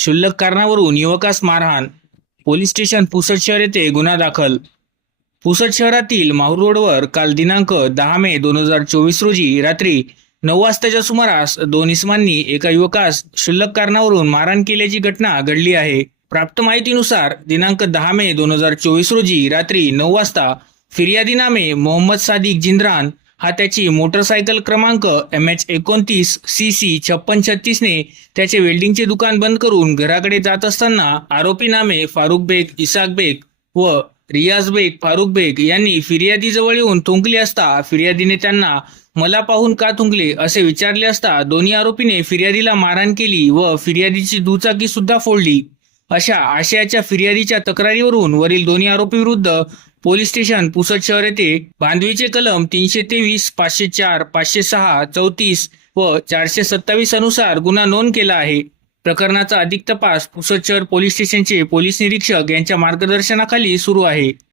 क्षुल्लक कारणावरून युवकास मारहाण. पोलीस स्टेशन पुसद शहर येथे गुन्हा दाखल. पुसद शहरातील माहूर रोडवर काल दिनांक दहा मे दोन हजार चोवीस रोजी रात्री नऊ वाजताच्या सुमारास दोन इसमांनी एका युवकास क्षुल्लक कारणावरून मारहाण केल्याची घटना घडली आहे. प्राप्त माहितीनुसार दिनांक दहा मे दोन हजार चोवीस रोजी रात्री नऊ वाजता फिर्यादी नामे मोहम्मद सादिक जिंद्रान हा त्याची मोटरसायकल क्रमांक एम एच एकोणतीस सी सी छप्पन छत्तीसने त्याचे वेल्डिंगचे दुकान बंद करून घराकडे जात असताना आरोपी नामे फारुख बेग इसाक बेग व रियाज बेग फारुख बेग यांनी फिर्यादीजवळ येऊन थुंकले असता फिर्यादीने त्यांना मला पाहून का थुंकले असे विचारले असता दोन्ही आरोपीने फिर्यादीला मारहाण केली व फिर्यादीची दुचाकी सुद्धा फोडली. अशा आशयाच्या फिर्यादीच्या तक्रारीवरून वरील दोन्ही आरोपी विरुद्ध पोलीस स्टेशन पुसद शहर येथे बांधवीचे कलम तीनशे तेवीस पाचशे चार पाचशे सहा चौतीस व चारशे सत्तावीस अनुसार गुन्हा नोंद केला आहे. प्रकरणाचा अधिक तपास पुसद शहर पोलीस स्टेशनचे पोलीस निरीक्षक यांच्या मार्गदर्शनाखाली सुरू आहे.